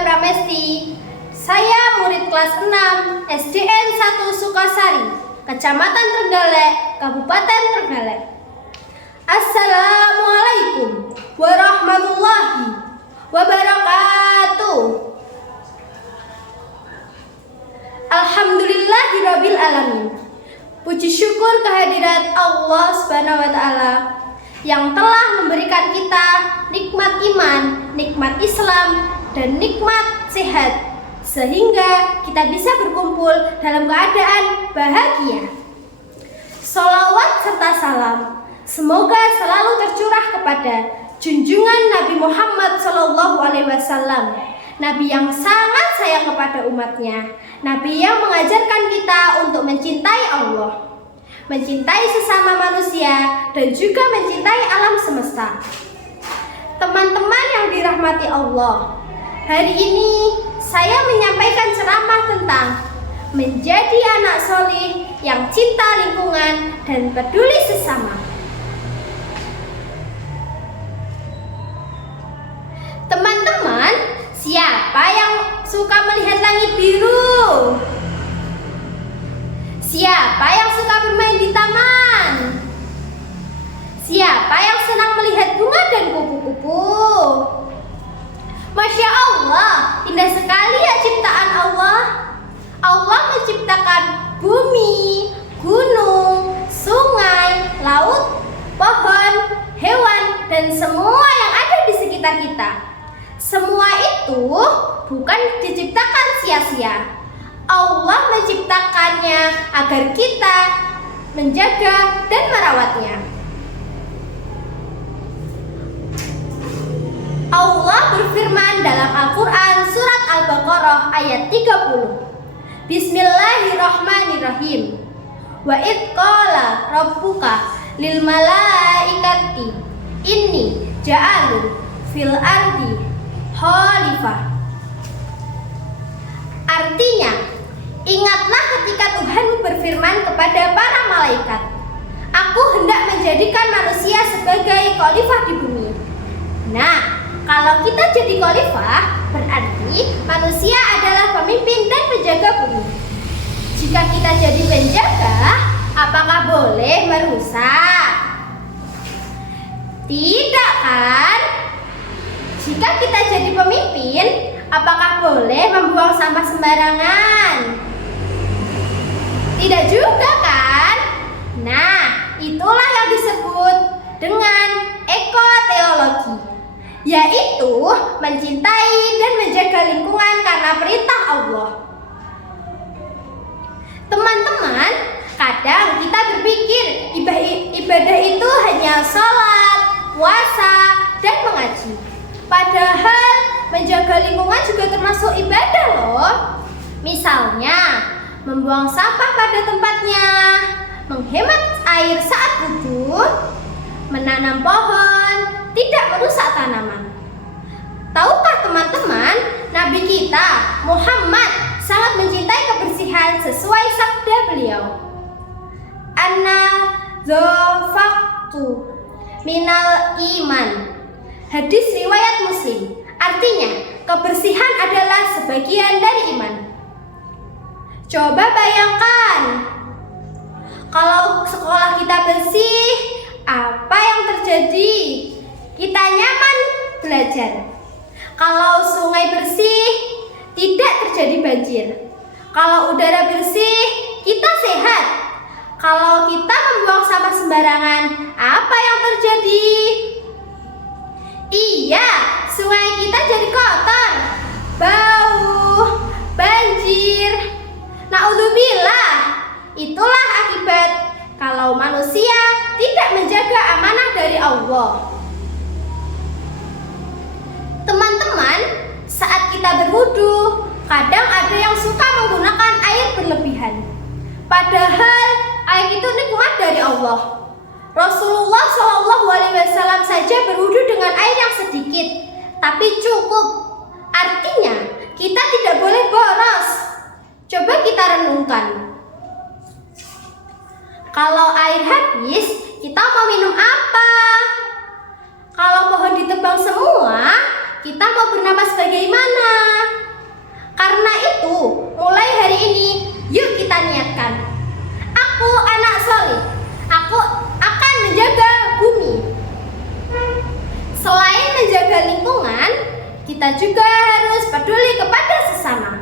Pramesti. Saya murid kelas 6 SDN 1 Sukasari, Kecamatan Trenggalek, Kabupaten Trenggalek. Assalamualaikum warahmatullahi wabarakatuh. Alhamdulillahirabbil alamin. Puji syukur kehadirat Allah Subhanahu wa taala yang telah memberikan kita nikmat iman, nikmat Islam, dan nikmat sehat, sehingga kita bisa berkumpul dalam keadaan bahagia. Sholawat serta salam semoga selalu tercurah kepada junjungan Nabi Muhammad SAW, Nabi yang sangat sayang kepada umatnya, Nabi yang mengajarkan kita untuk mencintai Allah, mencintai sesama manusia, dan juga mencintai alam semesta. Teman-teman yang dirahmati Allah, hari ini saya menyampaikan ceramah tentang menjadi anak solih yang cinta lingkungan dan peduli sesama. Teman-teman, siapa yang suka melihat langit biru? Siapa yang suka bermain di taman? Siapa yang senang melihat bunga dan kupu-kupu? Masya Allah, indah sekali ya ciptaan Allah. Allah menciptakan bumi, gunung, sungai, laut, pohon, hewan, dan semua yang ada di sekitar kita. Semua itu bukan diciptakan sia-sia. Allah menciptakannya agar kita menjaga dan merawatnya. Allah berfirman dalam Al-Quran surat Al-Baqarah ayat 30. Bismillahirrahmanirrahim. Wa id qala rabbuka lil malaikati inni ja'alun fil ardi khalifah. Artinya, ingatlah ketika Tuhanmu berfirman kepada para malaikat, aku hendak menjadikan manusia sebagai khalifah di bumi. Nah, kalau kita jadi khalifah, berarti manusia adalah pemimpin dan penjaga bumi. Jika kita jadi penjaga, apakah boleh merusak? Tidak kan? Jika kita jadi pemimpin, apakah boleh membuang sampah sembarangan? Tidak juga kan? Nah, itulah yang disebut dengan ekoteologi, yaitu mencintai dan menjaga lingkungan karena perintah Allah. Teman-teman, kadang kita berpikir ibadah itu hanya sholat, puasa, dan mengaji. Padahal menjaga lingkungan juga termasuk ibadah loh. Misalnya, membuang sampah pada tempatnya, menghemat air saat butuh, menanam pohon, tidak merusak tanaman. Tahukah teman-teman, Nabi kita Muhammad sangat mencintai kebersihan sesuai sabda beliau. Anna dzafaqtu minal iman. Hadis riwayat Muslim. Artinya, kebersihan adalah sebagian dari iman. Coba bayangkan, kalau sekolah kita bersih, apa yang terjadi? Kita nyaman belajar. Kalau sungai bersih, tidak terjadi banjir. Kalau udara bersih, kita sehat. Kalau kita membuang sampah sembarangan, apa yang terjadi? Iya, sungai kita jadi kotor, bau, banjir. Naudzubillah. Itulah akibat kalau manusia tidak menjaga amanah dari Allah. Teman-teman, saat kita berwudu, kadang ada yang suka menggunakan air berlebihan. Padahal air itu nikmat dari Allah. Rasulullah SAW saja berwudu dengan air yang sedikit, tapi cukup. Artinya, kita tidak boleh boros. Coba kita renungkan. Kalau air habis, kita mau minum apa? Kalau pohon ditebang semua, kita mau bernapas bagaimana? Karena itu, mulai hari ini, yuk kita niatkan. Aku anak soleh, aku akan menjaga bumi. Selain menjaga lingkungan, kita juga harus peduli kepada sesama.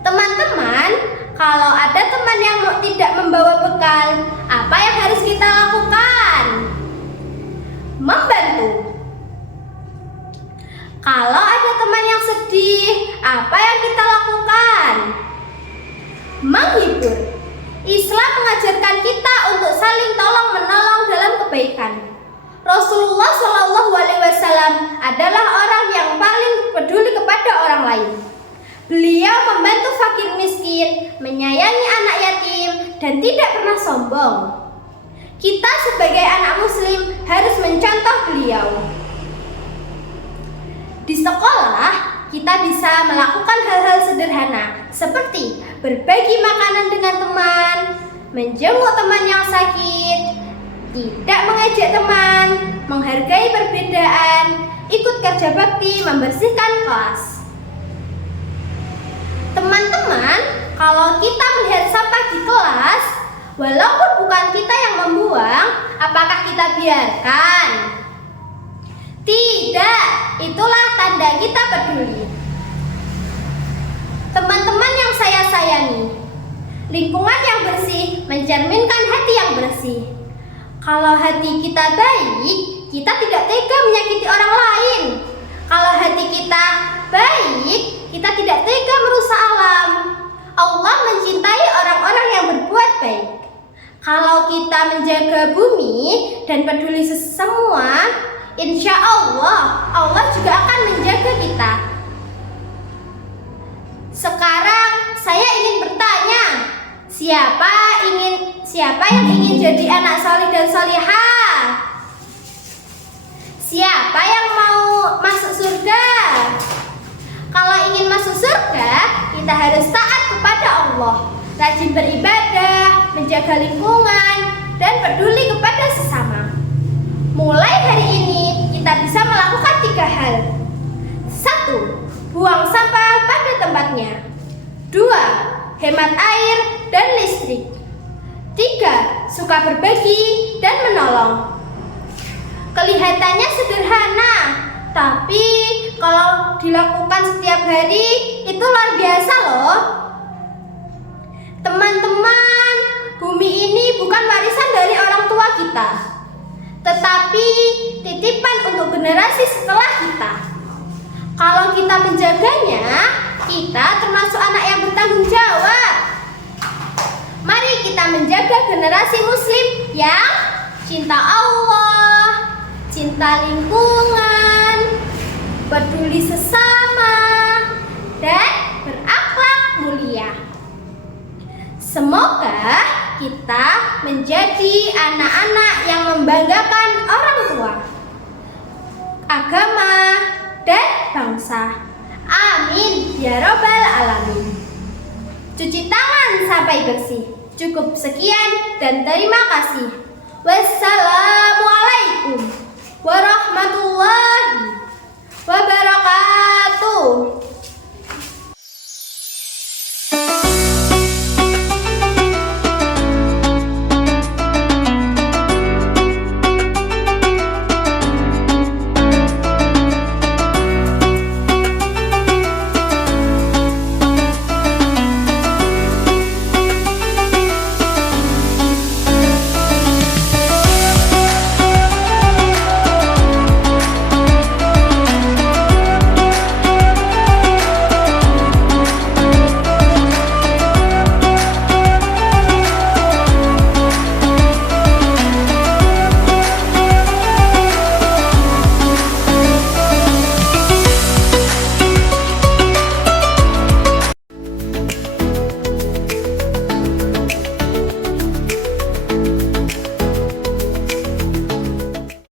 Teman-teman, kalau ada teman yang tidak membawa bekal, apa yang harus kita lakukan? Membantu. Kalau ada teman yang sedih, apa yang kita lakukan? Menghibur. Islam mengajarkan kita untuk saling tolong-menolong dalam kebaikan. Rasulullah SAW adalah orang yang paling peduli kepada orang lain. Beliau membantu fakir miskin, menyayangi anak yatim, dan tidak pernah sombong. Kita sebagai anak muslim harus mencontoh beliau. Di sekolah, kita bisa melakukan hal-hal sederhana seperti berbagi makanan dengan teman, menjenguk teman yang sakit, tidak mengejek teman, menghargai perbedaan, ikut kerja bakti, membersihkan kelas. Teman-teman, kalau kita melihat sampah di kelas, walaupun bukan kita yang membuang, apakah kita biarkan? Tidak, itulah tanda kita peduli. Teman-teman yang saya sayangi, lingkungan yang bersih mencerminkan hati yang bersih. Kalau hati kita baik, kita tidak tega menyakiti orang lain. Kalau hati kita baik, kita tidak tega merusak alam. Allah mencintai orang-orang yang berbuat baik. Kalau kita menjaga bumi dan peduli semua, insya Allah, Allah juga akan menjaga kita. Sekarang saya ingin bertanya, siapa yang ingin jadi anak soleh dan solihah? Siapa yang mau masuk surga? Kalau ingin masuk surga, kita harus taat kepada Allah, rajin beribadah, menjaga lingkungan, dan peduli kepada sesama. Mulai hari ini, kita bisa melakukan 3 hal. 1. Buang sampah pada tempatnya. 2. Hemat air dan listrik. 3. Suka berbagi dan menolong. Kelihatannya sederhana, tapi kalau dilakukan setiap hari, itu luar biasa loh. Teman-teman, bumi ini bukan warisan dari orang tua kita, tetapi titipan untuk generasi setelah kita. Kalau kita menjaganya, kita termasuk anak yang bertanggung jawab. Mari kita menjaga generasi muslim yang cinta Allah, cinta lingkungan, peduli sesama, dan berakhlak mulia. Semoga kita menjadi anak-anak yang membanggakan orang tua, agama, dan bangsa. Amin ya robbal alamin. Cuci tangan sampai bersih. Cukup sekian dan terima kasih. Wassalamualaikum warahmatullahi